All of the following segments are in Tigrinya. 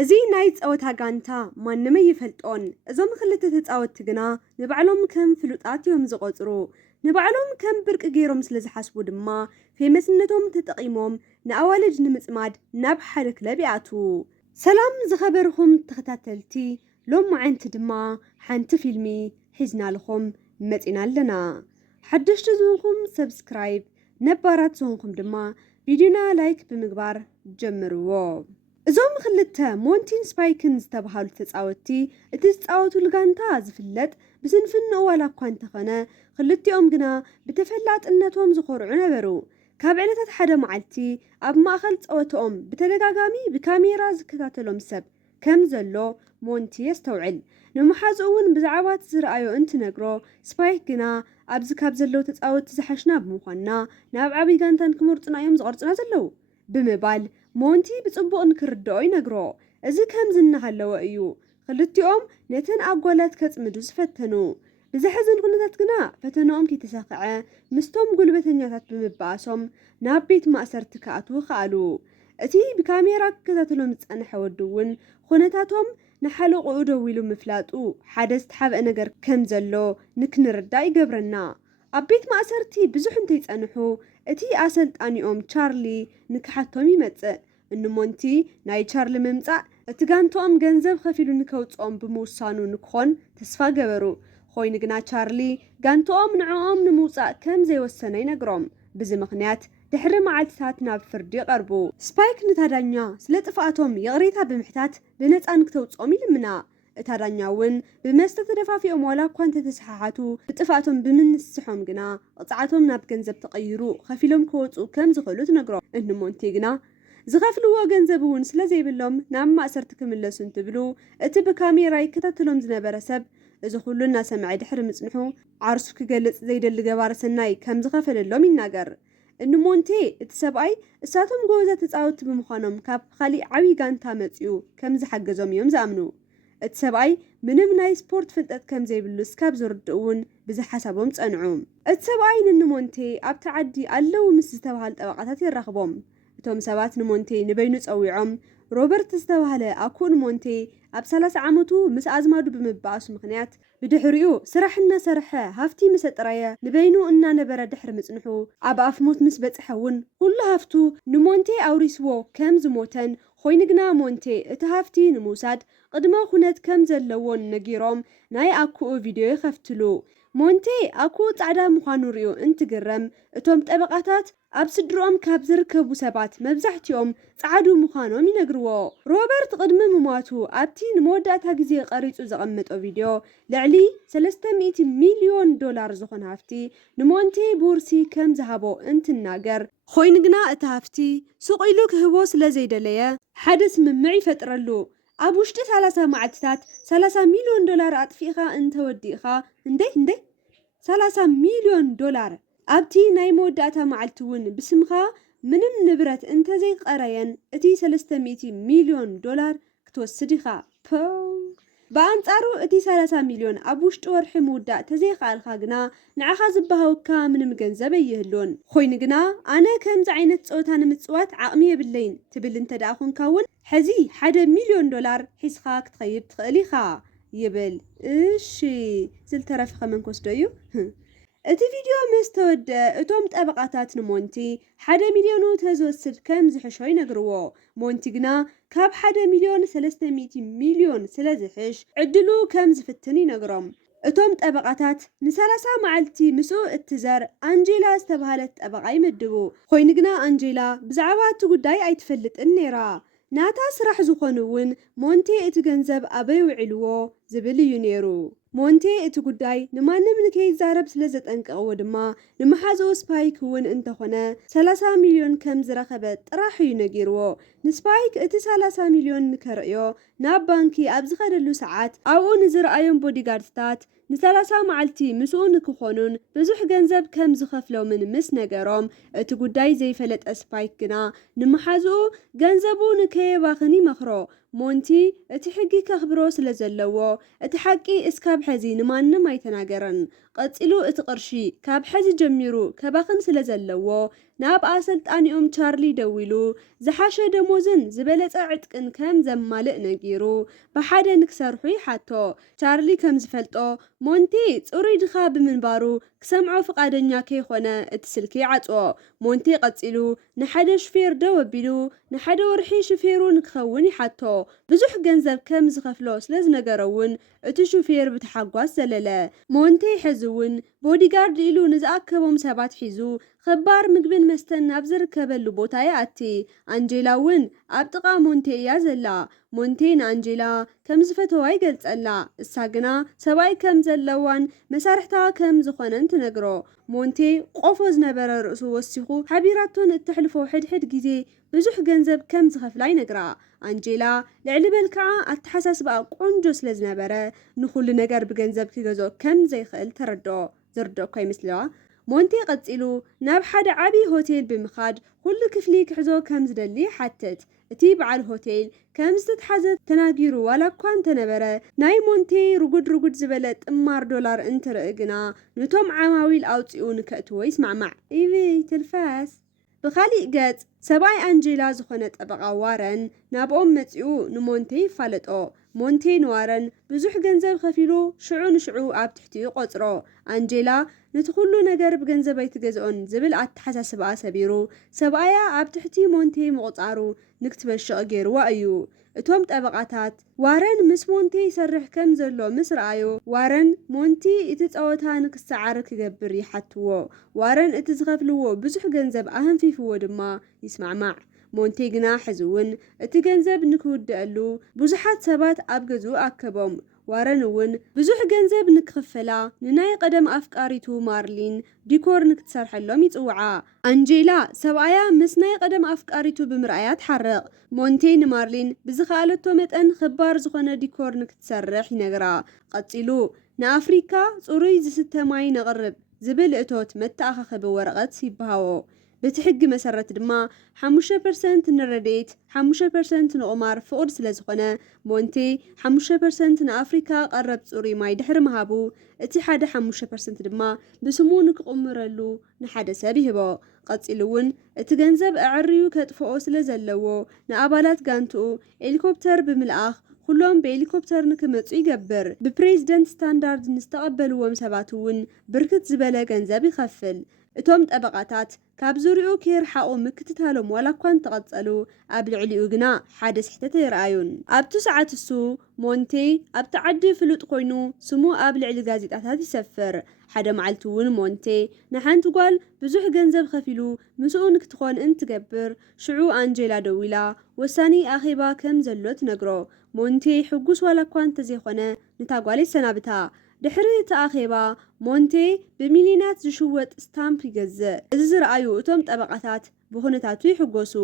እዚ ናይ ጸወታ ጋንታ ማንመይ ይፈልጦን እዞም ክልተ ተጻወትቲ ግና ንባዕሎም ከም ፍሉጣት እዮም ዝቆጽሩ ንባዕሎም ከም ብርቂ ገይሮም ስለ ዝሓስቡ ድማ ፌመስነቶም ተጠቂሞም ንኣዋልድ ንምጽማድ ናብ ሓደ ክለብ ይኣቱ ሰላም ዝኸበርኩም ተኸታተልቲ ሎም ማዓንቲ ድማ ሓንቲ ፊልሚ ሒዝና ለኹም መጺና ኣለና ሓደሽቲ ዝኹም ሰብስክራይብ ነባራት ዝኹም ድማ ቪዲዮና ላይክ ብምግባር ጀምርዎ እዞም ክልተ ሞንቲን ስፓይክን ዝተባሃሉ ተጻወትቲ እቲ ዝጻወቱሉ ጋንታ ዝፍለጥ ብስንፍንኡ ዋላ እኳ እንተኾነ ክልቲኦም ግና ብተፈላጥነቶም ዝኮርዑ ነበሩ ካብ ዕለታት ሓደ መዓልቲ ኣብ ማእኸል ጸወትኦም ብተደጋጋሚ ብካሜራ ዝከታተሎም ሰብ ከም ዘሎ ሞንቲ የስተውዕል ንመሓዙ እውን ብዛዕባ ዝረኣዮ እንትነግሮ ስፓይክ ግና ኣብዚ ካብ ዘለው ተጻወትቲ ዝሓሽና ብምዃንና ናብ ዓብይ ጋንታ ክንመርጽና እዮም ዝቆርጽና ዘለው ብምባል ሞንቲ ብጽቡቕ ንክርድኦ ይነግሮ እዚ ከም ዝናሃለወ እዩ ክልቲኦም ነተን ኣጓላት ከጽምዱ ዝፈተኑ ብዝሕዝን ኩነታት ግና ፈተናኦም ከይተሳክዐ ምስቶም ጉልበተኛታት ብምባኣሶም ናብ ቤት ማእሰርቲ ከኣትዉ ከኣሉ እቲ ብካሜራ ክከታተሎም ዝጸንሐ ወዲ እውን ኩነታቶም ንሓለቕኡ ደው ኢሉ ምፍላጡ ሓደ ዝተሓብአ ነገር ከም ዘሎ ንክንርዳእ ይገብረና ኣብ ቤት ማእሰርቲ ብዙሕ እንተይጸንሑ እቲ ኣሰልጣኒኦም ቻርሊ ንክሓቶም ይመጽእ እንሞንቲ ናይ ቻርሊ ምምጻእ እቲ ጋንቶኦም ገንዘብ ከፊሉ ንከውጾም ብምውሳኑ ንክኾን ተስፋ ገበሩ ኮይኑ ግና ቻርሊ ጋንቶኦም ንዕኦም ንምውጻእ ከም ዘይወሰነ ይነግሮም ብዚ ምኽንያት ድሕሪ መዓልትታት ናብ ፍርዲ ይቐርቡ ስፓይክ ንታዳኛ ስለ ጥፍኣቶም የቕሬታ ብምሕታት ብነፃ ንክተውጾም ይልምና እታ ዳኛ እውን ብመስተ ተደፋፊኦም ዋላ እኳ እንተተሰሓሓቱ ብጥፍኣቶም ብምንስሖም ግና ቅፅዓቶም ናብ ገንዘብ ተቐይሩ ከፊሎም ክወፁ ከም ዝኽእሉ ትነግሮም እንሞንቲ ግና ዝኸፍልዎ ገንዘብ እውን ስለ ዘይብሎም ናብ ማእሰርቲ ክምለሱ እንትብሉ እቲ ብካሜራ ይከታተሎም ዝነበረ ሰብ እዚ ኩሉ እናሰምዐ ድሕሪ ምጽንሑ ዓርሱ ክገልጽ ዘይደሊ ገባር ሰናይ ከም ዝኸፈለሎም ይናገር እንሞንቴ እቲ ሰብኣይ እሳቶም ጎበዛ ተጻወትቲ ብምዃኖም ካብ ካሊእ ዓብይ ጋንታ መጽኡ ከም ዝሓገዞም እዮም ዝኣምኑ እቲ ሰብኣይ ምንም ናይ ስፖርት ፍልጠት ከም ዘይብሉ እስካብ ዝርድእ እውን ብዝሓሳቦም ጸንዑ እቲ ሰብኣይ ንሞንቴ ኣብቲ ዓዲ ኣለዉ ምስ ዝተባሃሉ ጠበቃታት ይራኽቦም እቶም ሰባት ንሞንቴ ንበይኑ ጸዊዖም ሮበርት ዝተባሃለ ኣኩን ሞንቴ ኣብ 30 ዓመቱ ምስ ኣዝማዱ ብምባኣሱ ምኽንያት ብድሕሪኡ ስራሕ እናሰርሐ ሃፍቲ ምስ ጥራየ ንበይኑ እናነበረ ድሕሪ ምጽንሑ ኣብ ኣፍሞት ምስ በጽሐ እውን ኩሉ ሃፍቱ ንሞንቴ ኣውሪስዎ ከም ዝሞተን ኮይኑ ግና ሞንቴ እቲ ሃፍቲ ንምውሳድ ቅድመ ኩነት ከም ዘለዎን ነጊሮም ናይ ኣኩኡ ቪድዮ ይኸፍትሉ ሞንቴ ኣኩኡ ጻዕዳ ምዃኑ ርዩ እንትግረም እቶም ጠበቃታት ኣብ ስድሮኦም ካብ ዝርከቡ ሰባት መብዛሕትኦም ጻዕዱ ምዃኖም ይነግርዎ ሮበርት ቅድሚ ምሟቱ ኣብቲ ንመወዳእታ ግዜ ቀሪጹ ዘቐመጦ ቪድዮ ልዕሊ $300 ሚልዮን ዝኾነ ሃፍቲ ንሞንቴ ቡርሲ ከም ዝሃቦ እንትናገር ኮይኑ ግና እቲ ሃፍቲ ስቑኢሉ ክህቦ ስለ ዘይደለየ ሓደ ስምምዕ ይፈጥረሉ ኣብ ውሽጢ 30 መዓልትታት $30 ሚልዮን ኣጥፊእኻ እንተወዲእኻ እንዴ $30 ሚልዮን ኣብቲ ናይ መወዳእታ መዓልቲ እውን ብስምኻ ምንም ንብረት እንተዘይቀረየን እቲ $300 ሚልዮን ክትወስድ ኢኻ በኣንጻሩ እቲ 30 ሚልዮን ኣብ ውሽጢ ወርሒ ምውዳእ ተዘይኻልካ ግና ንዓኻ ዝባሃውካ ምንም ገንዘብ ኣይህልዎን ኮይኑ ግና ኣነ ከምዚ ዓይነት ጸወታ ንምጽዋት ዓቕሚ የብለይን ትብል እንተደኣ ኮንካ እውን ሕዚ $1 ሚልዮን ሒስኻ ክትኸይድ ትኽእል ኢኻ ይብል እሺ ዝልተረፈ መንኮስዶ እዩ እቲ ቪድዮ ምስ ተወድአ እቶም ጠበቃታት ንሞንቲ $1 ሚልዮን ተዝወስድ ከም ዝሕሾ ይነግርዎ ሞንቲ ግና ካብ $1 ሚልዮን $300 ሚልዮን ስለ ዝሕሽ ዕድሉ ከም ዝፍትን ይነግሮም እቶም ጠበቃታት ን30 መዓልቲ ምስኡ እትዘር አንጀላ ዝተባሃለት ጠበቃ ይምድቡ ኮይኑ ግና አንጀላ ብዛዕባ እቲ ጉዳይ ኣይትፈልጥን ነይራ ናታ ስራሕ ዝኾኑ እውን ሞንቴ እቲ ገንዘብ ኣበይ ውዕልዎ ዝብል እዩ ነይሩ ሞንቴ እቲ ጉዳይ ንማንም ንከይዛረብ ስለ ዘጠንቀቕዎ ድማ ንመሓዝኡ ስፓይክ እውን እንተኾነ $30 ሚልዮን ከም ዝረኸበ ጥራሕ እዩ ነጊርዎ ንስፓይክ እቲ $30 ሚልዮን ንከርእዮ ናብ ባንኪ ኣብ ዝኸደሉ ሰዓት ኣብኡ ንዝረኣዮም ቦዲጋርድታት ን30 መዓልቲ ምስኡ ንክኾኑን ብዙሕ ገንዘብ ከም ዝኸፍሎምን ምስ ነገሮም እቲ ጉዳይ ዘይፈለጠ ስፓይክ ግና ንመሓዝኡ ገንዘቡ ንከየባኽን ይመኽሮ ሞንቲ እቲ ሕጊ ከኽብሮ ስለ ዘለዎ እቲ ሓቂ እስካብ ሕዚ ንማንም ኣይተናገረን ቀፂሉ እቲ ቅርሺ ካብ ሕዚ ጀሚሩ ከባኽን ስለ ዘለዎ ናብ ኣሰልጣኒኦም ቻርሊ ደዊሉ ዝሓሸ ደሞዝን ዝበለጸ ዕጥቅን ከም ዘማልእ ነጊሩ ብሓደ ንክሰርሑ ይሓቶ። ቻርሊ ከም ዝፈልጦ ሞንቲ ጽሩይ ድኻ ብምንባሩ ክሰምዖ ፍቃደኛ ከይኾነ እቲ ስልኪ ይዓጽዎ። ሞንቲ ቀጺሉ ንሓደ ሹፌር ደው ኣቢሉ ንሓደ ወርሒ ሹፌሩ ንክኸውን ይሓቶ። ብዙሕ ገንዘብ ከም ዝኸፍሎ ስለ ዝነገረውን እቲ ሹፌር ብተሓጓስ ዘለለ። ሞንቲ ሕዚ እውን ቦዲጋርድ ኢሉ ንዝኣከቦም ሰባት ሒዙ ኸባር ምግብን መስተን ናብ ዝርከበሉ ቦታ ይኣቲ። ኣንጀላ እውን ኣብ ጥቓ ሞንቴ እያ ዘላ። ሞንቴ ንኣንጀላ ከም ዝፈተዋ ይገልጸላ። እሳ ግና ሰብኣይ ከም ዘለዋን መሳርሕታ ከም ዝኾነን ትነግሮ። ሞንቴ ቆፎ ዝነበረ ርእሱ ወሲኹ ሓቢራቶን እትሕልፎ ሕድሕድ ግዜ ብዙሕ ገንዘብ ከም ዝኸፍላ ይነግራ። ኣንጀላ ልዕሊ በል ከዓ ኣተሓሳስባ ቆንጆ ስለ ዝነበረ ንኹሉ ነገር ብገንዘብ ክገዝኦ ከም ዘይኽእል ተረድኦ። ዘርድኦ እኳ ይመስለዋ። ሞንቲ ቀጺሉ ናብ ሓደ ዓብይ ሆቴል ብምኻድ ኩሉ ክፍሊ ክሕዞ ከም ዝደሊ ሓተት። እቲ በዓል ሆቴል ከም ዝተተሓዘ ተናጊሩ ዋላ እኳ እንተነበረ ናይ ሞንቴ ርጉድ ዝበለ ጥማር ዶላር እንትርኢ ግና ነቶም ዓማዊል ኣውፂኡ ንከእትዎ ይስማዕማዕ። ኢቪ ትልፋስ ብኻሊእ ገጽ ሰብኣይ ኣንጀላ ዝኾነ ጠበቓ ዋረን ናብኦም መጺኡ ንሞንቴ ይፋለጦ። ሞንቴ ንዋረን ብዙሕ ገንዘብ ከፊሉ ሽዑ ንሽዑ ኣብ ትሕቲኡ ቆጽሮ። ኣንጀላ ነቲ ኩሉ ነገር ብገንዘብ ኣይትገዝኦን ዝብል ኣተሓሳስባ ሰቢሩ ሰብኣያ ኣብ ትሕቲ ሞንቴ ምቑፃሩ ንክትበሽቕ ገይርዋ እዩ። እቶም ጠበቓታት ዋረን ምስ ሞንቲ ይሰርሕ ከም ዘሎ ምስ ረኣዩ ዋረን ሞንቲ እቲ ጸወታ ንክሰዓር ክገብር ይሓትዎ። ዋረን እቲ ዝኸፍልዎ ብዙሕ ገንዘብ ኣህንፊፍዎ ድማ ይስማዕማዕ። ሞንቲ ግና ሕዚ እውን እቲ ገንዘብ ንክውድአሉ ብዙሓት ሰባት ኣብ ገዝኡ ኣከቦም። ዋረን እውን ብዙሕ ገንዘብ ንክኽፈላ ንናይ ቀደም ኣፍቃሪቱ ማርሊን ዲኮር ንክትሰርሐሎም ይጽውዓ። ኣንጀላ ሰብኣያ ምስ ናይ ቀደም ኣፍቃሪቱ ብምርኣያ ትሓርቕ። ሞንቲ ንማርሊን ብዝኸኣለቶ መጠን ክባር ዝኾነ ዲኮር ንክትሰርሕ ይነግራ። ቀጺሉ ንኣፍሪካ ጽሩይ ዝስተ ማይ ነቕርብ ዝብል እቶት መተኣኻኸቢ ወረቐት ይበሃዎ። በቲ ሕጊ መሰረት ድማ 5% ንረድኤት 5% ንቁማር ፍቑድ ስለ ዝኾነ ሞንቲ 5% ንኣፍሪካ ቀረብ ጽሩይ ማይ ድሕሪ ምሃቡ እቲ ሓደ 5% ድማ ብስሙ ንክቕምረሉ ንሓደ ሰብ ይህቦ። ቀጺሉ እውን እቲ ገንዘብ ኣዕርዩ ከጥፍኦ ስለ ዘለዎ ንኣባላት ጋንትኡ ሄሊኮፕተር ብምልኣኽ ኩሎም ብሄሊኮፕተር ንክመጹ ይገብር። ብፕሬዚደንት ስታንዳርድ ንዝተቐበልዎም ሰባት እውን ብርክት ዝበለ ገንዘብ ይኸፍል። እቶም ጠበቓታት ካብ ዙርኡ ከይርሓቑ ምክትታሎም ዋላ እኳ እንተቐጸሉ ኣብ ልዕሊኡ ግና ሓደ ስሕተት ይረኣዩን። ኣብቲ ሰዓት እሱ ሞንቴ ኣብቲ ዓዲ ፍሉጥ ኮይኑ ስሙ ኣብ ልዕሊ ጋዜጣታት ይሰፍር። ሓደ መዓልቲ እውን ሞንቴ ንሓንቲ ጓል ብዙሕ ገንዘብ ከፊሉ ምስኡ ንክትኾን እንትገብር ሽዑ ኣንጀላ ደው ኢላ ወሳኒ ኣኼባ ከም ዘሎ ትነግሮ። ሞንቴ ሕጉስ ዋላ እኳ እንተዘይኾነ ነታ ጓል ይሰናብታ። ድሕሪ እቲ ኣኼባ ሞንቴ ብሚሊዮናት ዝሽወጥ ስታምፕ ይገዝእ። እዚ ዝረኣዩ እቶም ጠበቓታት ብኹነታቱ ይሕጎሱ፣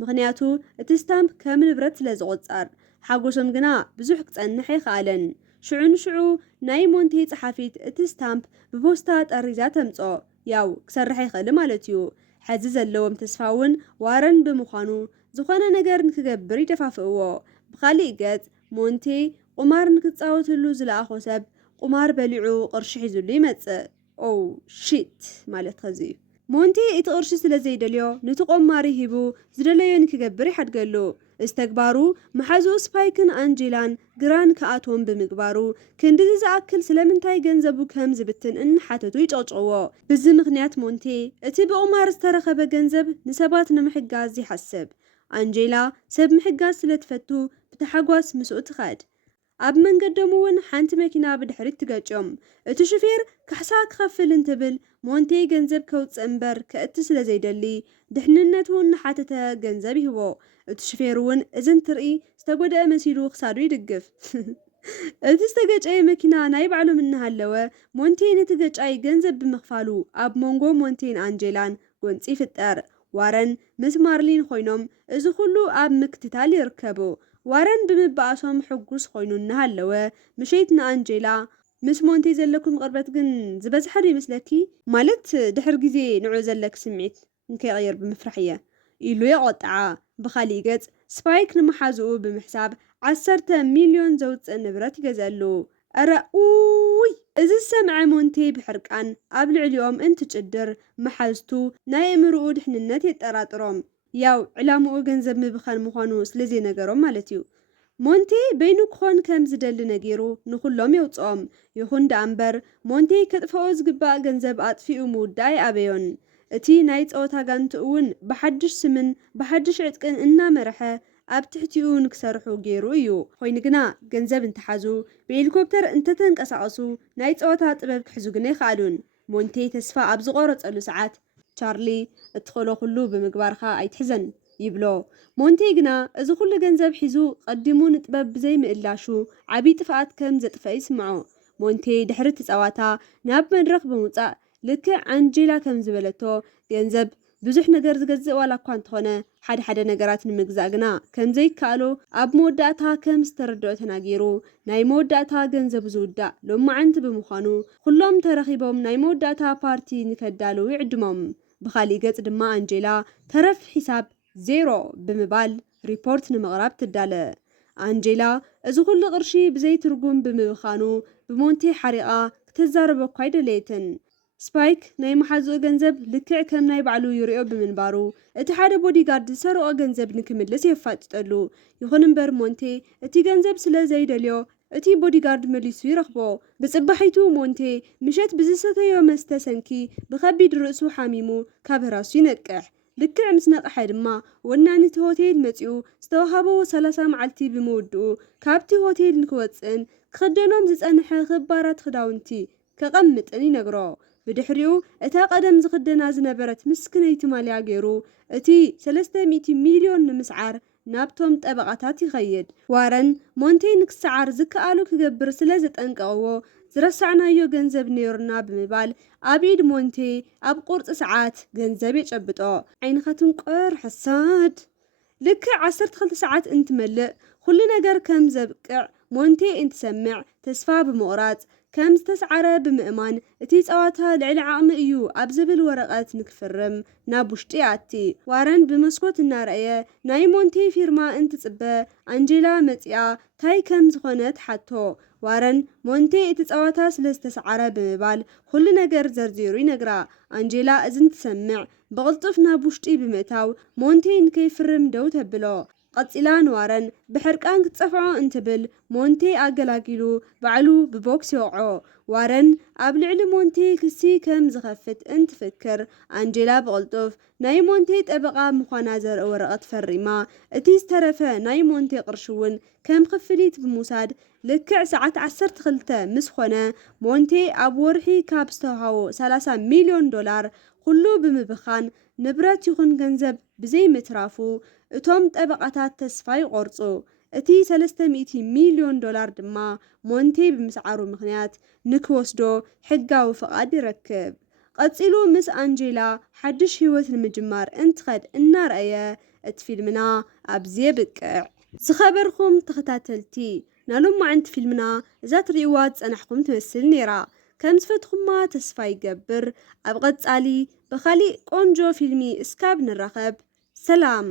ምክንያቱ እቲ ስታምፕ ከም ንብረት ስለ ዝቑጸር። ሓጎሶም ግና ብዙሕ ክጸንሕ ኣይከኣለን። ሽዑ ንሽዑ ናይ ሞንቴ ጸሓፊት እቲ ስታምፕ ብፖስታ ጠሪዛ ተምጾ ያው ክሰርሕ ይኽእል ማለት እዩ። ሕዚ ዘለዎም ተስፋ እውን ዋረን ብምዃኑ ዝኾነ ነገር ንክገብር ይደፋፍእዎ። ብኻሊእ ገጽ ሞንቴ ቁማር ንክጻወትሉ ዝለኣኾ ሰብ ቁማር በሊዑ ቅርሺ ሒዙሉ ይመጽእ። ኦ ሺት ማለት ከዚ እዩ። ሞንቲ እቲ ቅርሺ ስለ ዘይደልዮ ነቲ ቆማሪ ሂቡ ዝደለዮ ንክገብር ይሓድገሉ። እዚ ተግባሩ መሓዝኡ ስፓይክን ኣንጀላን ግራን ከኣቶም ብምግባሩ ክንዲ ዝኣክል ስለምንታይ ገንዘቡ ከም ዝብትን እንሓተቱ ይጨቕጭቕዎ። በዚ ምክንያት ሞንቲ እቲ ብቁማር ዝተረኸበ ገንዘብ ንሰባት ንምሕጋዝ ይሓስብ። ኣንጀላ ሰብ ምሕጋዝ ስለትፈቱ ብተሓጓስ ምስኡ ትኸድ። ኣብ መንገዶም እውን ሓንቲ መኪና ብድሕሪት ትገጮም። እቲ ሹፌር ካሕሳ ክኸፍል እንትብል ሞንቴ ገንዘብ ከውፅእ እምበር ከእቲ ስለ ዘይደሊ ድሕንነቱ ንሓተተ ገንዘብ ይህቦ። እቲ ሹፌር እውን እዘን ትርኢ ዝተጎደአ መሲሉ ክሳዱ ይድግፍ። እቲ ዝተገጨየ መኪና ናይ ባዕሎም እናሃለወ ሞንቴ ነቲ ገጫይ ገንዘብ ብምኽፋሉ ኣብ መንጎ ሞንቴን ኣንጀላን ጎንፂ ይፍጠር። ዋረን ምስ ማርሊን ኮይኖም እዚ ኩሉ ኣብ ምክትታል ይርከቡ። ዋረን ብምባእሶም ሕጉስ ኮይኑ እናሃለወ ምሸይት ንኣንጀላ ምስ ሞንቴ ዘለኩም ቅርበት ግን ዝበዝሐ ዶ ይመስለኪ? ማለት ድሕር ግዜ ንዑ ዘለክ ስምዒት እንከይቕየር ብምፍራሕ እየ ኢሉ የቆጥዓ። ብኻሊእ ገጽ ስፓይክ ንመሓዝኡ ብምሕሳብ 10 ሚልዮን ዘውፅእ ንብረት ይገዘሉ። ኣረ ውይ እዚ ሰምዐ ሞንቴ ብሕርቃን ኣብ ልዕሊኦም እንትጭድር መሓዝቱ ናይ እምርኡ ድሕንነት የጠራጥሮም ያው ዕላምኡ ገንዘብ ምብኻን ምዃኑ ስለዘይነገሮም ማለት እዩ። ሞንቴ በይኑ ክኾን ከም ዝደሊ ነጊሩ ንኹሎም የውፅኦም ይኹን ዳ እምበር ሞንቴ ከጥፍኦ ዝግባእ ገንዘብ ኣጥፊኡ ምውዳእ ኣበዮን እቲ ናይ ፀወታ ጋንቱ እውን ብሓድሽ ስምን ብሓድሽ ዕጥቅን እናመርሐ ኣብ ትሕቲኡ ንክሰርሑ ገይሩ እዩ። ኮይኑ ግና ገንዘብ እንተሓዙ ብሄሊኮፕተር እንተተንቀሳቐሱ ናይ ፀወታ ጥበብ ክሕዙ ግና ይኽኣሉን። ሞንቴ ተስፋ ኣብ ዝቆረፀሉ ሰዓት ቻርሊ እትኸሎ ኩሉ ብምግባርካ ኣይትሕዘን ይብሎ። ሞንቴ ግና እዚ ኩሉ ገንዘብ ሒዙ ቀዲሙ ንጥበብ ብዘይ ምእላሹ ዓብይ ጥፍኣት ከም ዘጥፈአ ይስምዖ። ሞንቴ ድሕሪ እቲ ፀዋታ ናብ መድረኽ ብምውፃእ ልክዕ ኣንጀላ ከም ዝበለቶ ገንዘብ ብዙሕ ነገር ዝገዝእ ዋላ እኳ እንተኾነ ሓደ ነገራት ንምግዛእ ግና ከም ዘይከኣሎ ኣብ መወዳእታ ከም ዝተረድኦ ተናጊሩ ናይ መወዳእታ ገንዘብ ዝውዳእ ሎማዓንቲ ብምዃኑ ኩሎም ተረኺቦም ናይ መወዳእታ ፓርቲ ንከዳልው ይዕድሞም። ብኻሊእ ገጽ ድማ ኣንጀላ ተረፍ ሒሳብ ዜሮ ብምባል ሪፖርት ንምቕራብ ትዳለ። ኣንጀላ እዚ ኩሉ ቅርሺ ብዘይ ትርጉም ብምብኻኑ ብሞንቴ ሓሪቓ ክትዛረቦ እኳ ኣይደለየትን። ስፓይክ ናይ መሓዝኡ ገንዘብ ልክዕ ከም ናይ ባዕሉ ይርኦ ብምንባሩ እቲ ሓደ ቦዲጋርድ ዝሰርቆ ገንዘብ ንክምልስ የፋጥጠሉ። ይኹን እምበር ሞንቴ እቲ ገንዘብ ስለ ዘይደልዮ እቲ ቦዲጋርድ መሊሱ ይረኽቦ። ብጽባሒቱ ሞንቴ ምሸት ብዝሰተዮ መስተ ሰንኪ ብከቢድ ርእሱ ሓሚሙ ካብ ህራሱ ይነቅሕ። ልክዕ ምስ ነቕሐ ድማ ወናንቲ ሆቴል መፂኡ ዝተዋሃቦ 30 መዓልቲ ብምውድኡ ካብቲ ሆቴል ንክወፅእን ክኽደኖም ዝጸንሐ ክባራት ክዳውንቲ ከቐምጥን ይነግሮ። ብድሕሪኡ እታ ቀደም ዝኽደና ዝነበረት ምስክነይቲ ማልያ ገይሩ እቲ 300 ሚልዮን ንምስዓር ናብቶም ጠበቃታት ይኸይድ። ዋረን ሞንቴ ንክሰዓር ዝከኣሉ ክገብር ስለ ዘጠንቀቕዎ ዝረሳዕናዮ ገንዘብ ነይሩና ብምባል ኣብ ኢድ ሞንቴ ኣብ ቁርፂ ሰዓት ገንዘብ የጨብጦ። ዓይንኻ ትንቆር ሓሳድ። ልክዕ 12 ሰዓት እንትመልእ ኩሉ ነገር ከም ዘብቅዕ ሞንቴ እንትሰምዕ ተስፋ ብምቑራፅ ከም ዝተሰዓረ ብምእማን እቲ ፀዋታ ልዕሊ ዓቕሚ እዩ ኣብ ዝብል ወረቐት ንክፍርም ናብ ውሽጢ ኣቲ። ዋረን ብመስኮት እናረአየ ናይ ሞንቴ ፊርማ እንትጽበ ኣንጀላ መፂያ ታይ ከም ዝኾነት ሓቶ። ዋረን ሞንቴ እቲ ፀዋታ ስለ ዝተሰዓረ ብምባል ኩሉ ነገር ዘርዚሩ ይነግራ። ኣንጀላ እዚ እንትሰምዕ ብቕልጡፍ ናብ ውሽጢ ብምእታው ሞንቴ ንከይፍርም ደው ተብሎ። ቀፂላ ንዋረን ብሕርቃን ክትፀፍዖ እንትብል ሞንቴ ኣገላጊሉ ባዕሉ ብቦክስ ይወቅዖ። ዋረን ኣብ ልዕሊ ሞንቴ ክሲ ከም ዝኸፍት እንትፍክር ኣንጀላ ብቕልጡፍ ናይ ሞንቴ ጠበቓ ምዃና ዘርኢ ወረቐት ፈሪማ እቲ ዝተረፈ ናይ ሞንቴ ቅርሺ እውን ከም ክፍሊት ብምውሳድ ልክዕ ሰዓት 12 ምስ ኮነ ሞንቴ ኣብ ወርሒ ካብ ዝተውሃቦ 30 ሚልዮን ዶላር ኩሉ ብምብኻን ንብረት ይኹን ገንዘብ ብዘይ ምትራፉ እቶም ጠበቃታት ተስፋ ይቆርፁ። እቲ 300 ሚልዮን ዶላር ድማ ሞንቴ ብምስዓሩ ምክንያት ንክወስዶ ሕጋዊ ፍቃድ ይረክብ። ቀፂሉ ምስ ኣንጀላ ሓድሽ ህይወት ንምጅማር እንትኸድ እናረአየ እቲ ፊልምና ኣብዚ የብቅዕ። ዝኸበርኩም ተኸታተልቲ ናሎማዓንቲ ፊልምና እዛ ትሪእዋ ዝፀናሕኩም ትመስል ነይራ። ከም ዝፈትኹማ ተስፋ ይገብር። ኣብ ቀጻሊ ብኻሊእ ቆንጆ ፊልሚ እስካብ ንራኸብ ሰላም።